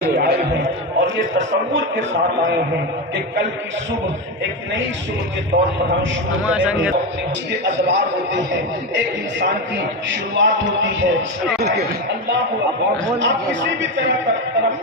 آئے ہیں اور یہ تصور کے ساتھ آئے ہیں کہ کل کی صبح ایک نئی صبح کے طور پر ہم شروع کریں گے. اس کے ادوار ہوتے ہیں، ایک انسان کی شروعات ہوتی ہے. اللہ اکبر. آپ کسی بھی طرف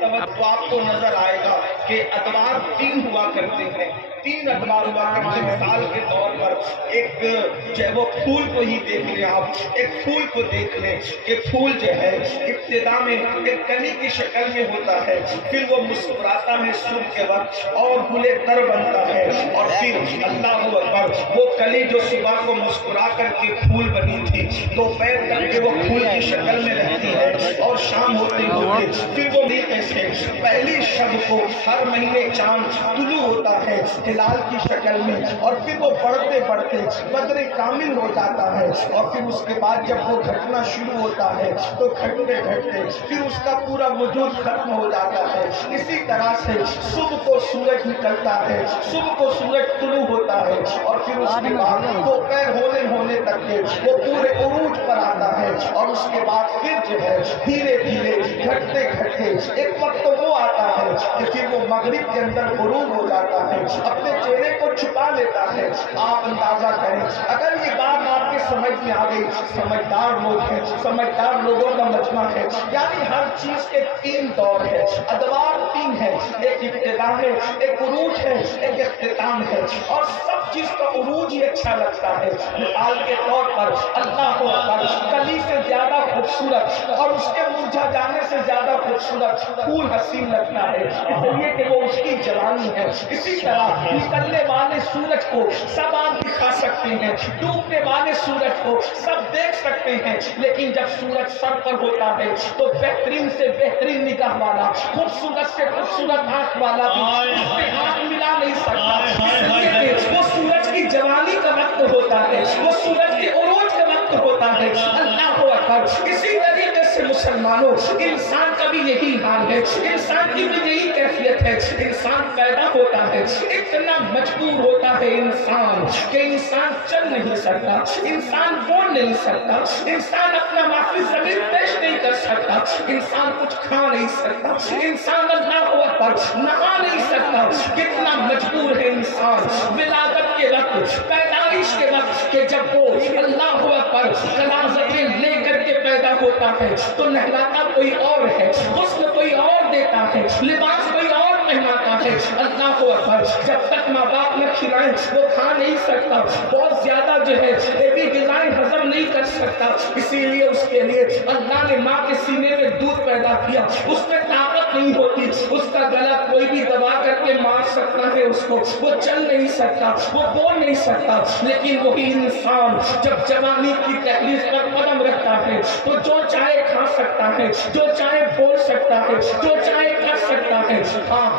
تو آپ کو نظر آئے گا کہ ادوار تین ہوا کرتے ہیں، تین ادوار ہوا کرتے ہیں. مثال کے طور پر ایک جو ہے وہ پھول کو ہی دیکھ لیں، آپ ایک پھول کو دیکھ لیں کہ پھول جو ہے ابتدا میں ایک کلی کی شکل میں ہوتا ہے، پھر وہ مسکراتا ہے صبح کے وقت اور گلے تر بنتا ہے، اور پھر اللہ اکبر وہ کلی جو صبح کو مسکرا کر کے پھول بنی تھی دوپہر تک کے وہ پھول کی شکل میں رہتی ہے، اور شام ہوتے ہوتے پھر وہ ایسے پہلی شب کو ہر مہینے چاند طلوع ہوتا ہے ہلال کی شکل میں، اور پھر وہ بڑھتے بڑھتے بدر کامل ہو جاتا ہے، اور پھر اس کے بعد جب وہ گھٹنا شروع ہوتا ہے تو گھٹتے گھٹتے پھر اس کا پورا وجود ختم ہو جاتا ہے. اسی طرح سے صبح کو سورج نکلتا ہے، صبح کو سورج طلوع ہوتا ہے، اور پھر اس کے بعد دوپہر ہونے تک کے وہ پورے عروج پر آتا ہے، اور اس کے بعد پھر جو ہے دھیرے دھیرے گھٹتے گھٹتے ایک وقت وہ آتا ہے کہ پھر وہ مغرب کے اندر غروب ہو جاتا ہے، اپنے چہرے کو چھپا لیتا ہے. آپ اندازہ کریں اگر یہ بات آپ کے سمجھ میں آ گئی، سمجھدار لوگ ہیں، سمجھدار لوگوں کا مجمع ہے. یعنی ہر چیز کے تین دور ہے، ادوار تین ہے، ایک ابتدا ہے، ایک عروج ہے، ایک اختتام ہے، اور سب چیز کا عروج ہی اچھا لگتا ہے. مثال کے طور پر اللہ کو کلی سے زیادہ خوبصورت اور اس کے مرجھا جانے سے زیادہ خوبصورت پھول حسین لگتا ہے، اس لیے کہ وہ اس کی جوانی ہے. اسی طرح نکلنے والے سورج کو سب آپ دکھا سکتے ہیں، ڈوبنے والے سورج کو سب دیکھ سکتے ہیں، لیکن جب سورج سر پر ہوتا ہے تو بہترین سے بہترین نگاہ والا، خوبصورت سے خوبصورت آنکھ والا بھی اس سے آنکھ ملا نہیں سکتا، اس لیے کہ وہ سورج کی جوانی کا وقت ہوتا ہے، وہ سورج کے عروج کا وقت ہوتا ہے. اللہ اکبر. اسی طریقے سے مسلمانوں انسان کا بھی یہی حال ہے، انسان کی بھی یہی کیفیت ہے. انسان پیدا ہوتا ہے اتنا مجبور ہوتا ہے انسان کہ انسان چل نہیں سکتا، انسان بول نہیں سکتا، انسان اپنا معافی زمین پیش نہیں کر سکتا، انسان کچھ کھا نہیں سکتا، انسان اللہ اکبر نہا نہیں سکتا. کتنا مجبور ہے انسان ولادت کے وقت، پیدائش کے وقت، کہ جب وہ اللہ اکبر غلاظتیں لے کر کے پیدا ہوتا ہے تو نہلاتا کوئی اور ہے، غسل کوئی اور دیتا ہے، لباس کوئی اور پہناتا ہے. اللہ اکبر. جب تک ماں باپ نہ کھلائیں وہ کھا نہیں سکتا، بہت زیادہ جو ہے ہیوی غذائیں ہضم نہیں کر سکتا. اسی لیے اس کے لیے اللہ نے ماں کے سینے میں دودھ پیدا کیا، اس میں طاقت نہیں ہوتی، اس کا گلا کوئی بھی دبا کر کے مار سکتا ہے اس کو، وہ چل نہیں سکتا، وہ بول نہیں سکتا. لیکن وہی انسان جب جوانی کی دہلیز پر قدم رکھتا ہے تو جو چاہے کھا سکتا ہے، جو چاہے بول سکتا ہے، جو چاہے کر سکتا ہے. ہاں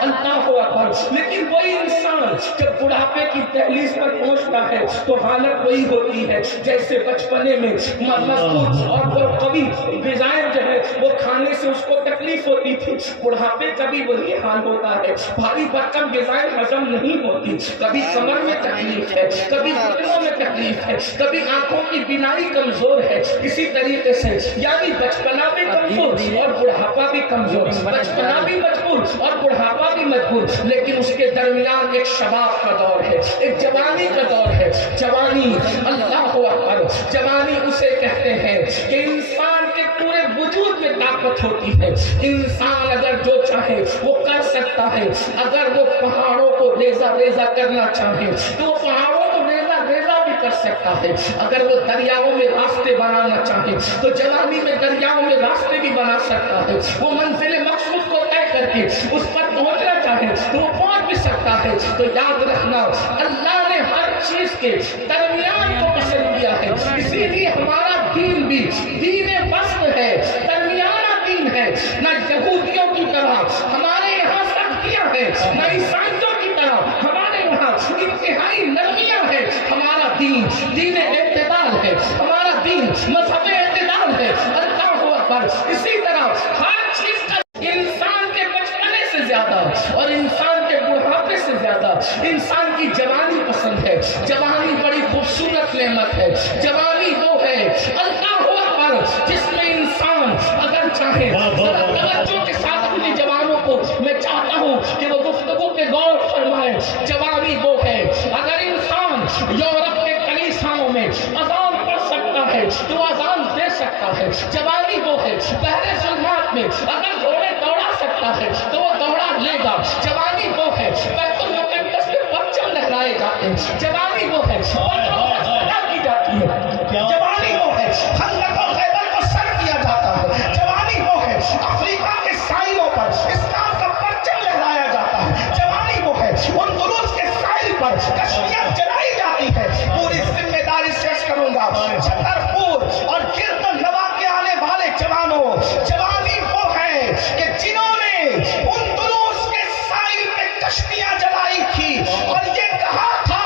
اللہ اکبر. لیکن وہی انسان جب بڑھاپے کی دہلیز پر پہنچتا ہے تو حالت وہی ہوتی ہے جیسے بچپنے میں مضبوط اور قوی غذائیں جو ہے وہ کھانے سے اس کو تکلیف ہوتی تھی، بڑھاپے کا بھی وہی حال ہوتا ہے. بھاری بھرکم غذائیں ہضم نہیں ہوتی، کبھی کمر میں تکلیف ہے، کبھی گھٹنوں میں تکلیف ہے، کبھی آنکھوں کی بینائی کمزور ہے. اسی طریقے سے یعنی بچپنا بھی کمزور اور بڑھاپا بھی کمزور، بچپنا بھی مجبور اور بڑھاپا بھی مجبور. لیکن اس کے درمیان ایک شباب کا دور ہے، ایک جوانی کا دور ہے. جوانی اللہ اکبر. جوانی اسے کہتے ہیں کہ انسان کے پورے وجود میں طاقت ہوتی ہے. انسان اگر جو چاہے وہ کر سکتا ہے. اگر وہ پہاڑوں کو ریزہ ریزہ کرنا چاہے تو وہ پہاڑوں کو ریزہ ریزہ بھی کر سکتا ہے. اگر وہ دریاؤں میں راستے بنانا چاہے تو جوانی میں دریاؤں میں راستے بھی بنا سکتا ہے. وہ منزل مقصود کو طے کر کے اس پر پہنچنا چاہے تو وہ پہنچ بھی سکتا ہے. تو یاد رکھنا اللہ نے ہر چیز کے درمیان کو پسند کیا ہے. اسی لیے ہمارا دین بھی دین وسط ہے، درمیانہ دین ہے. نہ یہودیوں کی طرح ہمارے یہاں سختیاں ہیں، نہ عیسائیوں کی طرح ہمارے یہاں انتہائی نرمیاں ہیں. ہمارا دین دین اعتدال ہے، ہمارا دین مذہب اعتدال ہے. اللہ اکبر. اسی طرح ہر چیز کا انسان کے بچپنے سے زیادہ اور انسان کے بڑھاپے سے زیادہ انسان کی جوانی پسند ہے. جوانی بڑی خوبصورت نعمت ہے. جوانی وہ ہے اللہ اکبر اکبر، جس میں انسان اگر چاہے توجہ کے ساتھ اپنے جوانوں کو میں چاہتا ہوں کہ وہ گفتگو پہ غور فرمائے. جوانی وہ ہے اگر انسان یورپ کے کلیساؤں میں اذان پڑھ سکتا ہے تو اذان دے سکتا ہے. جوانی وہ ہے پہلے ظلمات میں اگر گھوڑے دوڑا سکتا ہے تو وہ دوڑا لے گا. جوانی وہ ہے بیت المقدس میں پرچم لہرائے جاتے ہیں. جوانی وہ ہے صدا کی جاتی ہے. جوانی وہ ہے خندق و خیبر کو سر کیا جاتا ہے. جوانی وہ ہے افریقہ کے ساحلوں پر اسلام کا پرچم لہرایا جاتا ہے. جوانی وہ ہے اندلس کے ساحل پر کشتیاں جلائی جاتی ہے. پوری ذمہ داری سے کروں گا چھترپور اور کیرتن نوا کے آنے والے جوانوں، جوانی وہ ہے کہ جنہوں نے اندلس کے ساحل پہ کشتیاں جلائی تھی اور یہ کہا تھا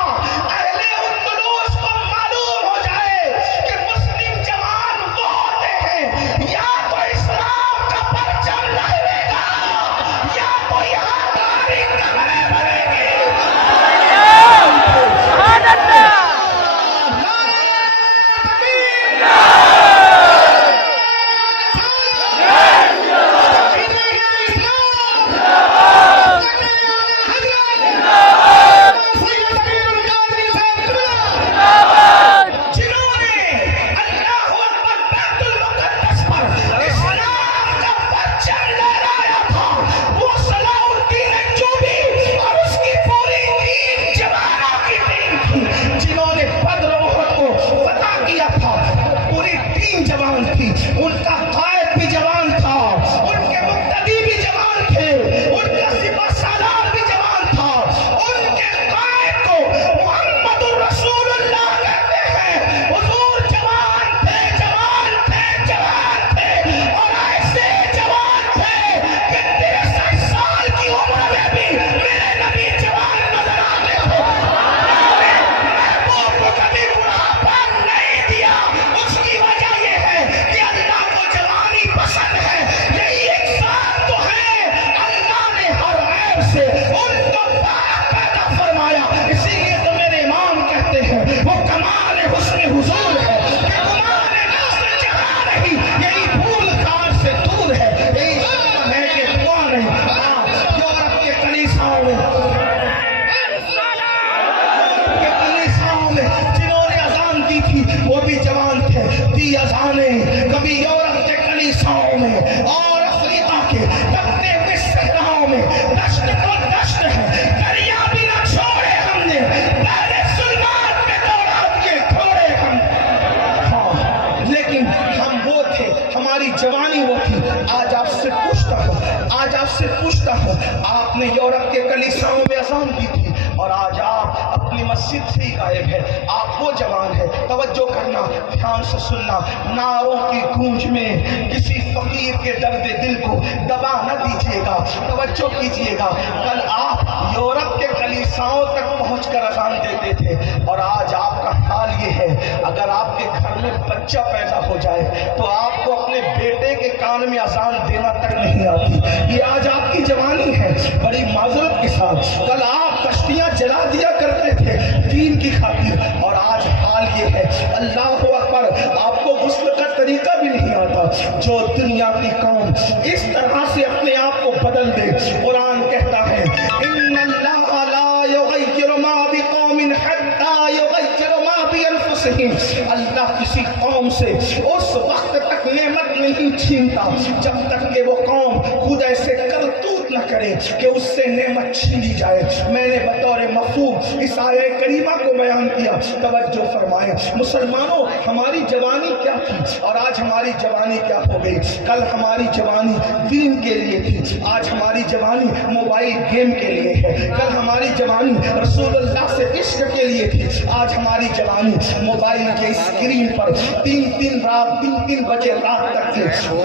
اہل اندلس کو معلوم ہو جائے کہ مسلم جوان وہ ہوتے ہیں یا تو اسلام کا پرچم لہرے گا یا تو یہاں تاریخ کمرے بنے گی. ان کا قائد بھی جوان تھا، ان کے مقتدی بھی جوان تھے، ان کا سپہ سالار بھی جوان تھا. ان کے قائد کو محمد الرسول اللہ کہتے ہیں. حضور جوان تھے، جوان تھے، جوان تھے اور ایسے جوان تھے کہ 63 سال کی عمر میں بھی میرے نبی جوان نظر آتے تھے. محبوب کو کبھی بڑھاپا نہیں دیا. اس کی وجہ یہ ہے کہ اللہ کو جوانی پسند ہے. یہی ایک ذات تو ہے اللہ نے ہر عیب سے ان کو پاک پیدا فرمایا. اسی لیے تو میرے امام کہتے ہیں وہ کمال حسن حضور ہے کہ کمال نسل جہاں نہیں. یہی بھول کار سے دور ہے. یہی سب ہے کہ دعا نہیں. یورپ کے کلیساؤں میں جنہوں نے اذان دی تھی وہ بھی جوان تھے. دی اذانیں کبھی یورپ کے کلیساؤں میں اور افریقہ کے تپتے ہوئے صحراؤں میں. دشت کو دشت ہے، دریا بھی نہ چھوڑے ہم نے. پہلے ظلمات میں دوڑا دیے گھوڑے ہم. ہاں لیکن ہم وہ تھے، ہماری جوانی وہ تھی. آج آپ سے پوچھتا ہوں آپ نے یورپ کے کلیساؤں میں اذان دی تھی اور آج آپ اپنی مسجد سے ہی غائب ہے. آپ وہ جوان ہے. توجہ کرنا، دھیان سے سننا. نعروں کی گونج میں کسی فقیر کے درد دل کو دبا نہ دیجیے گا. توجہ کیجیے گا. کل آپ یورپ کے کلیساؤں تک پہنچ کر اذان دیتے تھے اور آج آپ کا حال یہ ہے. اگر آپ کے گھر میں بچہ پیدا ہو جائے تو آپ کو اپنے بیٹے کے کان میں اذان دینا تک نہیں آتی. یہ آج آپ کی جوانی ہے. بڑی معذرت کے ساتھ کل آپ کشتیاں جلا دیا کرتے تھے دین کی خاطر اور آج حال یہ ہے. اللہ اکبر. آپ کو غسل کا طریقہ بھی نہیں آتا. جو دنیا کی قوم اس طرح سے اپنے آپ کو بدل دے. قرآن کہتا ہے ان اللہ لا یغیر ما بقوم حتی یغیر ما بانفسہم. اللہ کسی قوم سے اس وقت تک نعمت نہیں چھینتا جب تک کہ وہ قوم خود ایسے کرتوت نہ کرے کہ اس سے نعمت چھینی جائے. میں نے بطور مفہوم اس آیہ کریمہ کو بیان کیا. توجہ فرمائیں مسلمانوں، ہماری جوانی کیا تھی اور آج ہماری جوانی کیا ہو گئی. کل ہماری جوانی دین کے لیے تھی، آج ہماری جوانی موبائل گیم کے لیے ہے. کل ہماری جوانی رسول اللہ سے عشق کے لیے تھی، آج ہماری جوانی موبائل کے اسکرین پر تین بجے رات تک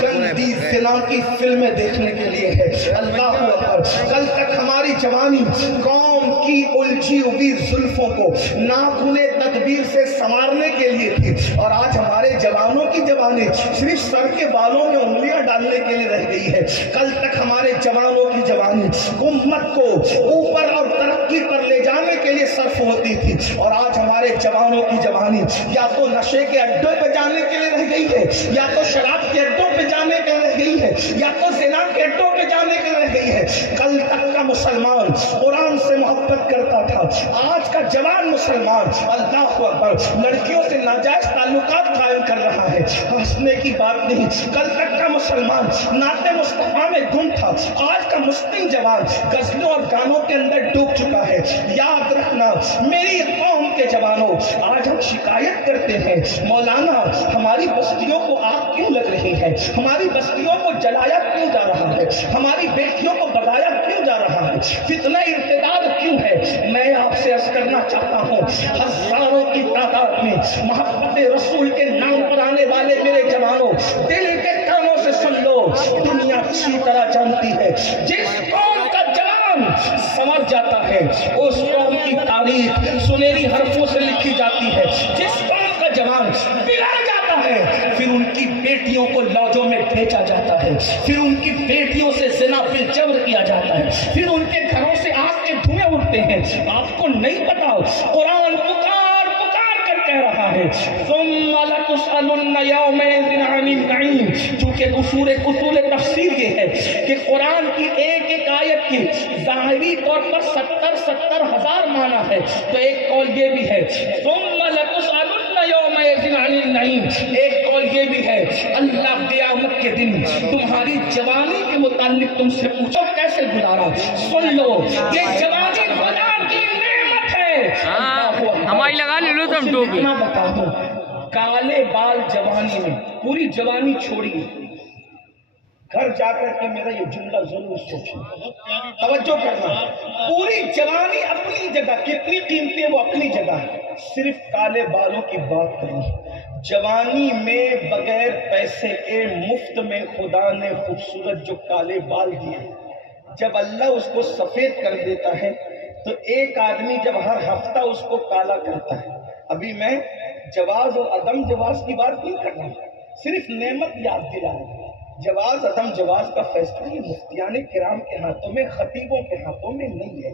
گندی زنا کی فلمیں دیکھنے کے لیے ہے. اللہ اکبر. کل تک ہماری جوانی قوم کی الجھی ہوئی زلفوں کو ناخن تدبیر سے سنوارنے کے لیے تھی اور آج ہمارے جوانوں کی جوانی صرف سر کے بالوں میں انگلیاں ڈالنے کے لیے رہ گئی ہے. کل تک ہمارے جوانوں کی جوانی امت کو اوپر اور ترقی ترقی پر لے جانے کے لیے صرف ہوتی تھی، اور آج ہمارے جوانوں کی جوانی یا تو نشے کے اڈوں پہ جانے کے لیے رہ گئی ہے، یا تو شراب کے اڈوں پہ جانے کے رہ گئی ہے، یا تو زنا کے اڈوں پہ جانے کے رہ گئی ہے۔ کل تک کا مسلمان قرآن سے محبت کرتا تھا، آج کا جوان مسلمان اللہ اکبر لڑکیوں سے ناجائز تعلقات قائم کر رہا ہے۔ ہنسنے کی بات نہیں، کل تک کا مسلمان نعت مصطفیٰ میں گم تھا، آج کا مسلم جوان غزلوں اور گانوں کے اندر ڈوب چکا ہے۔ یاد رکھنا میری قوم کے جوانوں، آج ہم شکایت کرتے ہیں مولانا ہماری بستیوں کو آگ کیوں لگ رہی ہے، ہماری بستیوں کو جلایا کیوں جا رہا ہے، ہماری بیٹیوں کو بغایا کیوں جا رہا ہے، فتنہ ارتداد کیوں ہے۔ میں آپ سے عرض کرنا چاہتا ہوں، ہزاروں کی تعداد میں محبت رسول کے نام پر آنے والے میرے جوانوں، دل کے کانوں سے سن لو، دنیا اچھی طرح جانتی ہے جس قوم کا جوان سمجھ جاتا ہے اس قوم کی تاریخ سنہری حرفوں سے لکھی جاتی ہے۔ جس قوم کا جوان بگڑ جاتا ہے پھر ان کی بیٹیوں کو لوجوں میں بھیجا جاتا ہے، پھر ان کی بیٹیوں سے زنا بالجبر کیا جاتا ہے، پھر ان کے گھروں سے آگ کے دھوئیں اٹھتے ہیں۔ آپ کو نہیں پتا قرآن پکار پکار کر کہہ رہا ہے ثم لتسألن یومئذ عن النعیم، چونکہ اصول تفسیر یہ ہے کہ قرآن کی ایک ایک آیت کی ظاہری طور پر 70 ہزار معنی ہے، تو ایک قول یہ بھی ہے ثم لتسألن یومئذ عن النعیم، ایک قول یہ بھی ہے اللہ قیامت کے دن تمہاری جوانی کے متعلق تم سے پوچھو کیسے گزارا۔ سن لو یہ جوانی خدا کی نعمت ہے۔ ہماری لگا لے لو تم ٹوپی۔ اتنا بتا دو کالے بال جوانی میں، پوری جوانی چھوڑیے، گھر جا کر کے میرا یہ جملہ ضرور سوچیں، توجہ کرنا، پوری جوانی اپنی جگہ کتنی قیمتی ہے وہ اپنی جگہ ہے، صرف کالے بالوں کی بات کریں۔ جوانی میں بغیر پیسے کے مفت میں خدا نے خوبصورت جو کالے بال دیے، جب اللہ اس کو سفید کر دیتا ہے تو ایک آدمی جب ہر ہفتہ اس کو کالا کرتا ہے، ابھی میں جواز اور عدم جواز کی بات نہیں کر رہا، صرف نعمت یاد دلا رہا ہوں۔ جواز عدم جواز کا فیصلہ یہ مفتیان کرام کے ہاتھوں میں، خطیبوں کے ہاتھوں میں نہیں ہے،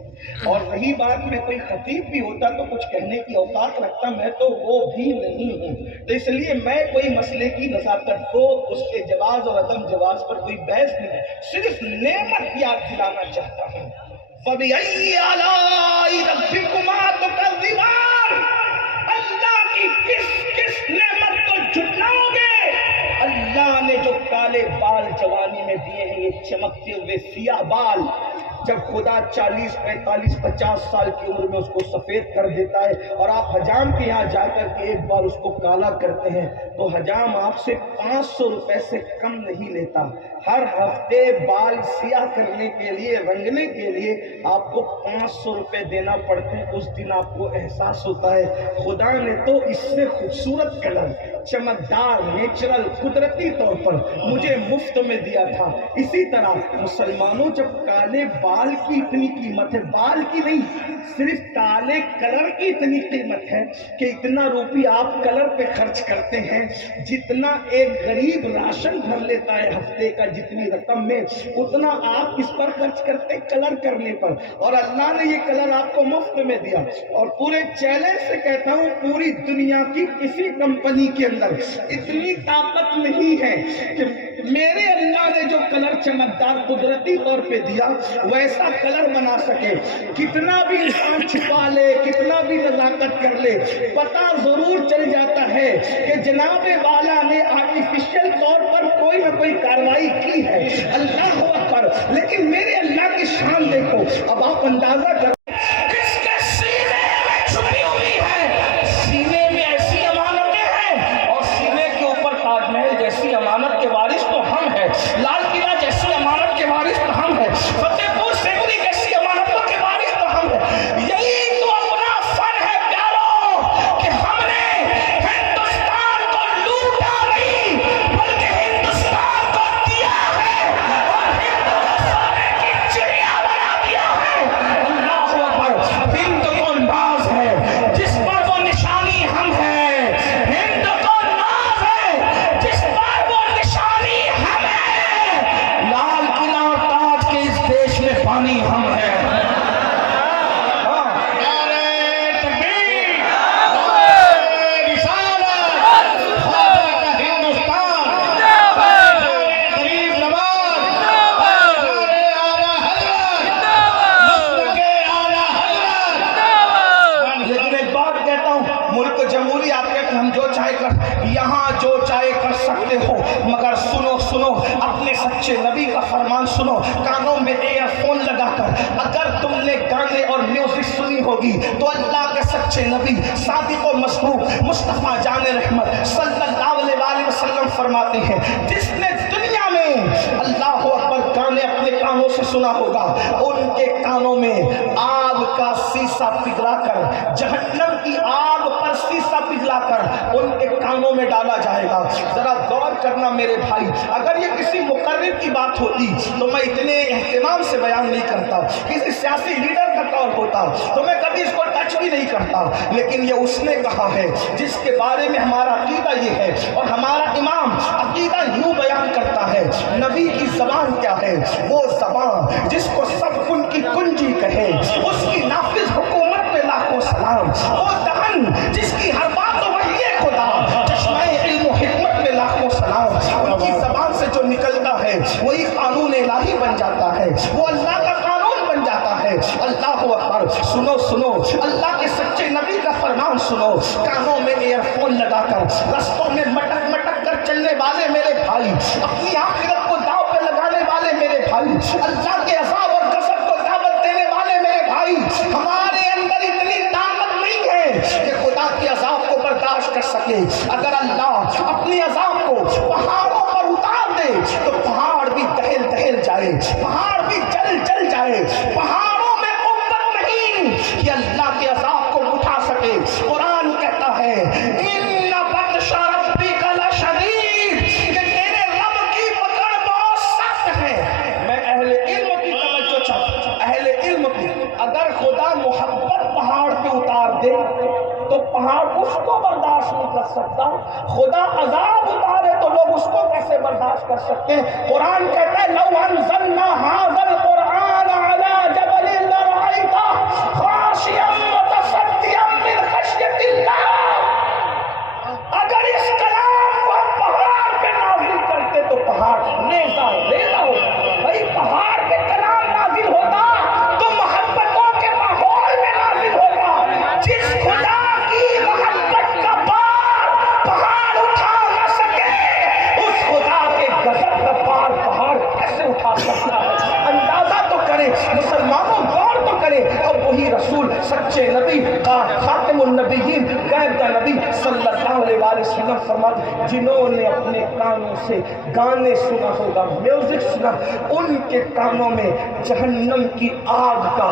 اور رہی بات میں کوئی خطیب بھی ہوتا تو کچھ کہنے کی اوقات رکھتا، میں تو وہ بھی نہیں ہوں، تو اس لیے میں کوئی مسئلے کی نزاکت کو اس کے جواز اور عدم جواز پر کوئی بحث نہیں، صرف نعمت یاد دلانا چاہتا ہوں۔ فَبِأَيِّ آلَاءِ رَبِّكُمَا تُكَذِّبَانِ، اللہ کی کس نعمت کو جھٹلاؤ گے؟ اللہ نے جو کالے بال جوانی میں دیے ہیں، یہ چمکتے ہوئے سیاہ بال، جب خدا 40 45 50 سال کی عمر میں اس کو سفید کر دیتا ہے اور آپ حجام کے یہاں جا کر کے ایک بار اس کو کالا کرتے ہیں تو حجام آپ سے 500 روپے سے کم نہیں لیتا۔ ہر ہفتے بال سیاہ کرنے کے لیے، رنگنے کے لیے آپ کو 500 روپے دینا پڑتے ہیں۔ اس دن آپ کو احساس ہوتا ہے خدا نے تو اس سے خوبصورت کلر، چمکدار، نیچرل، قدرتی طور پر مجھے مفت میں دیا تھا۔ اسی طرح مسلمانوں جب کالے بال کی اتنی قیمت ہے، بال کی نہیں، صرف کالے کلر کی اتنی قیمت ہے کہ اتنا روپی آپ کلر پہ خرچ کرتے ہیں جتنا ایک غریب راشن بھر لیتا ہے ہفتے کا جتنی رقم میں، اتنا آپ اس پر خرچ کرتے کلر کرنے پر، اور اللہ نے یہ کلر آپ کو مفت میں دیا۔ اور پورے چیلنج سے کہتا ہوں پوری دنیا کی کسی کمپنی کے اندر اتنی طاقت نہیں ہے کہ میرے اللہ نے جو کلر چمکدار قدرتی طور پہ دیا ویسا کلر بنا سکے۔ کتنا بھی انسان چھپا لے، کتنا بھی نزاکت کر لے، پتہ ضرور چل جاتا ہے کہ جناب والا نے آرٹیفیشل طور پر کوئی نہ کوئی کاروائی کی ہے، اللہ اکبر، لیکن میرے اللہ کی شان دیکھو۔ اب آپ اندازہ کرو اس کے سینے میں چھپی ہوئی ہے، سینے میں ایسی امانتیں ہیں، اور سینے کے اوپر تاج محل جیسی امانت کے وارث تو ہم ہیں، لال قلعہ جیسی امانت کے وارث تو ہم ہیں، فتح پور سیکوری جیسی امانتوں کے وارث تو ہم ہیں۔ یہی تو اپنا فن ہے پیارو کہ ہم نے ہندوستان کو لوٹا نہیں بلکہ ہندوستان کو دیا ہے، اور ہند کو سونے کی چڑیا بنا دیا ہے۔ اللہ اکبر، ہند کو ناز ہے جس پر وہ نشانی ہم ہیں، ہند کو ناز ہے جس پر وہ نشانی ہم ہیں، لال قلعہ اور تاج کے اس دیش میں بانی ہم ہیں۔ کانوں میں ایئر فون لگا کر اگر تم نے گانے اور میوزک سنی ہوگی تو اللہ کے سچے نبی صادق و مصدوق مصطفیٰ جان رحمت صلی اللہ علیہ وسلم فرماتے ہیں جس نے دنیا میں اللہ اکبر گانے اپنے کانوں سے سنا ہوگا ان کے کانوں میں آگ کا سیسا پگھلا کر جہنم کی آگ پر سیسا پگھلا کر ان کے کانوں میں ڈالا جائے گا. ذرا غور کرنا میرے بھائی, اگر یہ کسی مقرر کی بات ہوتی تو میں اتنے اہتمام سے بیان نہیں کرتا, کسی سیاسی لیڈر کا قول ہوتا تو میں کبھی اس کو ٹچ بھی نہیں کرتا, لیکن یہ اس نے کہا ہے جس کے بارے میں ہمارا عقیدہ یہ ہے اور ہمارا امام عقیدہ یوں بیان کرتا ہے. نبی کی زبان کیا ہے؟ وہ زبان جس کو سب ان کی کنجی کہے, اس کی نافذ حکومت میں لاکھوں سلام. وہ دہن جس کی ہر بات وحی خدا, چشمہ علم و حکمت میں لاکھوں سلام. ان کی زبان سے جو نکلتا ہے وہی قانون الہی بن جاتا ہے, وہ اللہ کا قانون بن جاتا ہے. اللہ اکبر. سنو سنو اللہ کے سچے نبی کا فرمان سنو. کانوں میں ایئر فون لگا کر رستوں میں مٹک مٹک کر چلنے والے میرے بھائی, اپنی آخرت کو داؤ پہ لگانے والے میرے بھائی, اللہ کے عذاب اور غضب کو دعوت دینے والے میرے بھائی, ہمارے اندر اتنی طاقت نہیں ہے کہ خدا کے عذاب کو برداشت کر سکے. اگر اللہ اپنی عذاب کو پہاڑوں پر اتار دے تو پہاڑ بھی دہل دہل جائے, پہاڑ بھی جل جل جائے. پہاڑوں میں قوت نہیں کہ اللہ کے عذاب کو اٹھا سکے. قرآن کہتا ہے ان بطش ربک لشدید, کہ تیرے رب کی پکڑ بہت سخت ہے. میں اہل علم کی توجہ چاہتا, اہل علم کی, اگر خدا محبت پہاڑ پہ اتار دے تو پہاڑ اس کو برداشت نہیں کر سکتا, خدا عذاب اتارے تو لوگ اس کو کیسے برداشت کر سکتے ہیں. قرآن کہتا ہے لو انزلنا هذا القرآن على جبل لرأيته خاشعا متصدعا من خشية الله. اگر اس کلام کو ہم پہاڑ پہ نازل کرتے تو پہاڑ ریزہ ریزہ ہو. بھائی پہاڑ پہ کلام نازل ہوتا تو محبتوں کے ماحول میں نازل ہوتا. جس خدا کی محبت کا بار پہاڑ اٹھا نہ سکے, اس خدا کے غضب کا بار پہاڑ کیسے اٹھا سکتا ہے؟ اندازہ تو کرے مسلمانوں, غور تو کرے. اور وہی رسول سچے نبی خاتم النبیین غیب کا نبی صلی اللہ علیہ وسلم فرماتے جنہوں نے اپنے کانوں سے گانے سنا ہوگا, میوزک سنا, ان کے کانوں میں جہنم کی آگ کا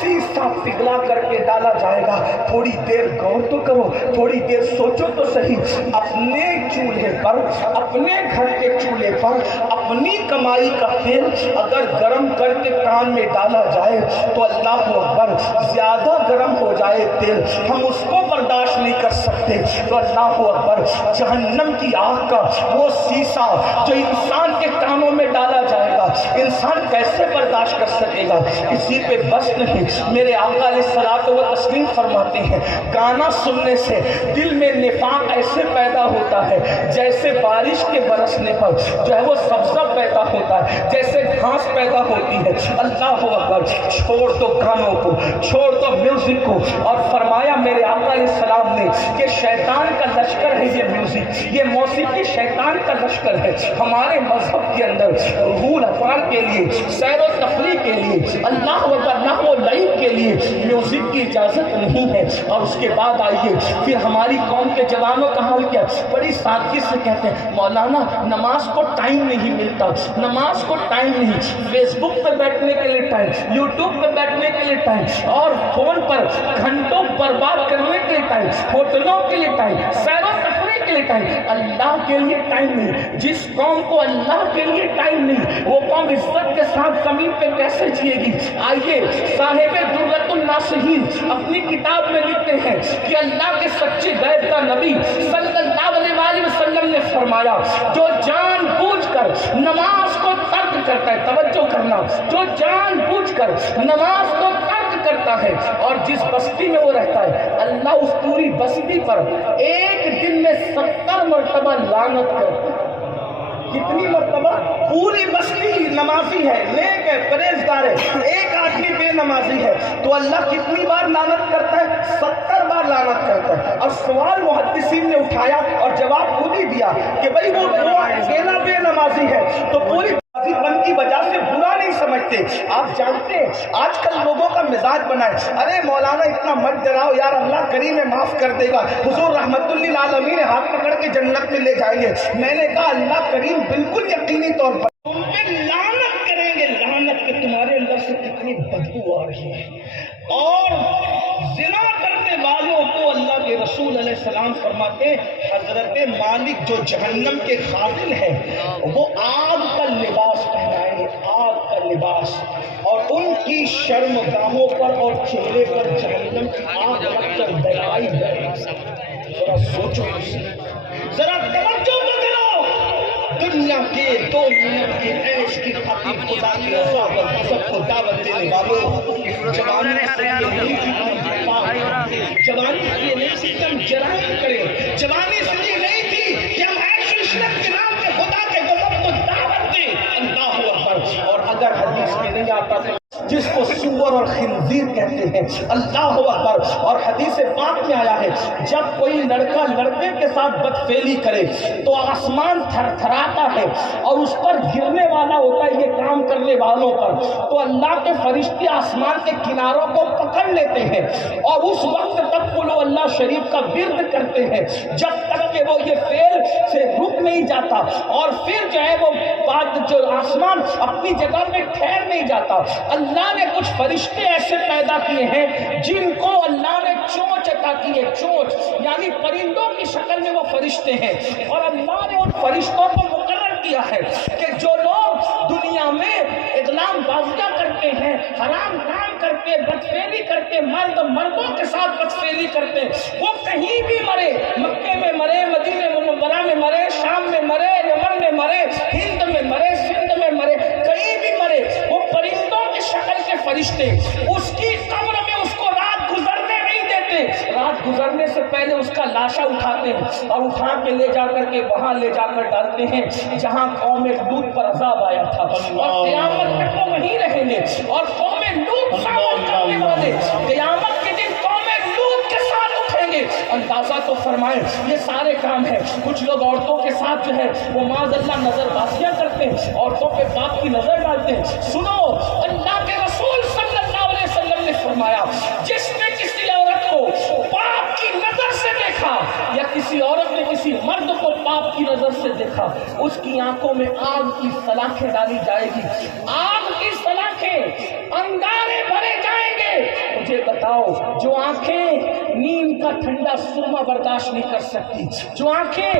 سیسا پگھلا کر کے ڈالا جائے گا. تھوڑی دیر غور تو کرو, تھوڑی دیر سوچو تو صحیح. اپنے چولہے پر, اپنے گھر کے چولہے پر اپنی کمائی کا تیل اگر گرم کر کے کان میں ڈالا جائے تو اللہ اکبر, زیادہ گرم ہو جائے تیل, ہم اس کو برداشت نہیں کر سکتے. تو اللہ اکبر, جہنم کی آگ کا وہ سیسا جو انسان کے کانوں میں ڈالا جائے گا, انسان کیسے برداشت کر سکے گا؟ کسی پہ بس نہیں. میرے آقا علیہ الصلوۃ والتسلیم فرماتے ہیں گانا سننے سے دل میں نفاق ایسے پیدا ہوتا ہے جیسے بارش کے برسنے پر جو ہے وہ سبزہ پیدا ہوتا ہے, جیسے گھاس پیدا ہوتی ہے. اللہ اکبر. چھوڑ دو گانوں کو, چھوڑ دو میوزک کو. اور فرمایا میرے آقا علیہ السلام نے کہ شیطان کا لشکر ہے یہ میوزک, یہ موسیقی شیطان کا لشکر ہے. ہمارے مذہب کے اندر روح افعال کے لیے, سیر و تفریح کے لیے, اللہ اکبر لہو و لعب کے لیے میوزک کی اجازت نہیں ہے. اور اس کے بعد آئیے پھر ہماری قوم کے جوانوں کا حال کیا, بڑی سادگی سے کہتے ہیں مولانا نماز کو ٹائم نہیں ملتا, نماز کو ٹائم نہیں, فیس بک پہ بیٹھنے کے لیے ٹائم, یوٹیوب پہ بیٹھنے کے لیے ٹائم, اور فون پر گھنٹوں برباد کرنے کے لیے ٹائم, ہوٹلوں کے لیے ٹائم, سیر و تفریح کے لیے ٹائم, اللہ کے لیے ٹائم نہیں. جس قوم کو اللہ کے لیے ٹائم نہیں وہ قوم عزت کے ساتھ زمین پہ کیسے جیے گی؟ آئیے صاحب درۃ الناصحین اپنی کتاب میں لکھتے ہیں کہ اللہ کے سچے غیب کا نبی صلی اللہ علیہ وسلم نے فرمایا جو جان بوجھ کر نماز کو ترک کرتا ہے, توجہ کرنا, جو جان بوجھ کر نماز کو ترک کرتا ہے اور جس بستی میں وہ رہتا ہے اللہ اس پوری بستی پر ایک دن میں 70 مرتبہ لعنت کرتا ہے. کتنی مرتبہ؟ پوری بستی نمازی ہے, نیک ہے, پرہیزگار ہے, ایک آدمی بے نمازی ہے تو اللہ کتنی بار لعنت کرتا ہے؟ 70 بار لعنت کرتا ہے. اور سوال محدثین نے اٹھایا اور جواب خود ہی دیا کہ بھئی وہ اکیلا بے نمازی ہے تو پوری بن کی وجہ سے برا نہیں سمجھ کرتے. آپ جانتے ہیں آج کل لوگوں کا مزاج بنا ہے, ارے مولانا اتنا مت ڈراؤ یار, اللہ کریم ہے معاف کر دے گا, حضور رحمت للعالمین ہاتھ پکڑ کے جنت میں لے جائیں گے. میں نے کہا اللہ کریم بالکل یقینی طور پر تم پہ لعنت کریں گے, لعنت کہ تمہارے اندر سے کتنی بدبو آ رہی ہے. اور زنا کرنے والوں کو اللہ کے رسول علیہ السلام فرماتے ہیں حضرت مالک جو جہنم کے خازن ہے وہ آگ کا لباس پہنائیں گے, آگ کا لباس, اور ان کی شرم گاہوں پر اور چہرے پر جہنم کی آگ رکھ کر دلائی جائے گی. ذرا سوچو, ذرا توجہ تو کرو. دنیا کے 2 منٹ کے عیش کی خاطر خدا کی رضا و غضب کو دعوت دینے والوں, جوانی کے لیے نہیں تھی کہ ہم جرائم کریں, جوانی اس لیے نہیں تھی کہ ہم عیش و عشرت کے نام پہ خدا کے غضب کو دعوت دیں. اللہ اکبر. اور اگر حدیث میں نہیں آتا تو جس کو سور اور خنزیر کہتے ہیں, اللہ اکبر. اور حدیث پاک میں آیا ہے جب کوئی لڑکا لڑکے کے ساتھ بدفعلی کرے تو آسمان تھر تھراتا ہے اور اس پر گرنے والا ہوتا ہے یہ کام کرنے والوں پر, تو اللہ کے فرشتے آسمان کے کناروں کو پکڑ لیتے ہیں اور اس وقت تک وہ اللہ شریف کا ورد کرتے ہیں جب تک کہ وہ یہ فعل سے رک نہیں جاتا, اور پھر جو ہے وہ بات جو آسمان اپنی جگہ میں ٹھہر نہیں جاتا. اللہ نے کچھ فرشتے ایسے پیدا کیے ہیں جن کو اللہ نے چونچ عطا کی ہے, چونچ یعنی پرندوں کی شکل میں وہ فرشتے ہیں, اور اللہ نے ان فرشتوں کو مقرر کیا ہے کہ جو لوگ دنیا میں اظلام بازیاں کرتے ہیں, حرام کام کرتے, بدفعلی کرتے, مردوں کے ساتھ بدفعلی کرتے, وہ کہیں بھی مرے, مکے میں مرے, مدینہ منورہ میں مرے, شام میں مرے, یمن میں مرے, ہند میں مرے, سندھ میں مرے, کہیں بھی مرے, وہ پرندوں کی شکل کے فرشتے اس کی قبر میں اس کو رات گزرنے نہیں دیتے. رات گزرنے سے پہلے اس کا لاشا اٹھاتے ہیں اور اٹھا کے لے جا کر کے وہاں لے جا کر ڈالتے ہیں جہاں قوم لوط پر عذاب آیا تھا, اور قیامت تک وہ وہیں رہیں گے. اور قوم لوط سامنے کرنے والے قیامت کے دن قوم لوط کے ساتھ اٹھیں گے. اندازہ تو فرمائیں یہ سارے کام ہیں. کچھ لوگ عورتوں کے ساتھ جو ہے وہ معاذ اللہ نظر بازیاں کرتے ہیں, عورتوں پہ باپ کی نظر ڈالتے ہیں. سنو, اللہ کے رسول صلی اللہ علیہ وسلم نے فرمایا جس نے کسی عورت کو پاپ کی نظر سے دیکھا یا کسی عورت نے کسی مرد کو پاپ کی نظر سے دیکھا, اس کی آنکھوں میں آگ کی سلاخیں ڈالی جائے گی, آگ کی سلاخیں, انگارے بھرے جائیں گے. مجھے بتاؤ جو آنکھیں نیم کا ٹھنڈا سرما برداشت نہیں کر سکتی, جو آنکھیں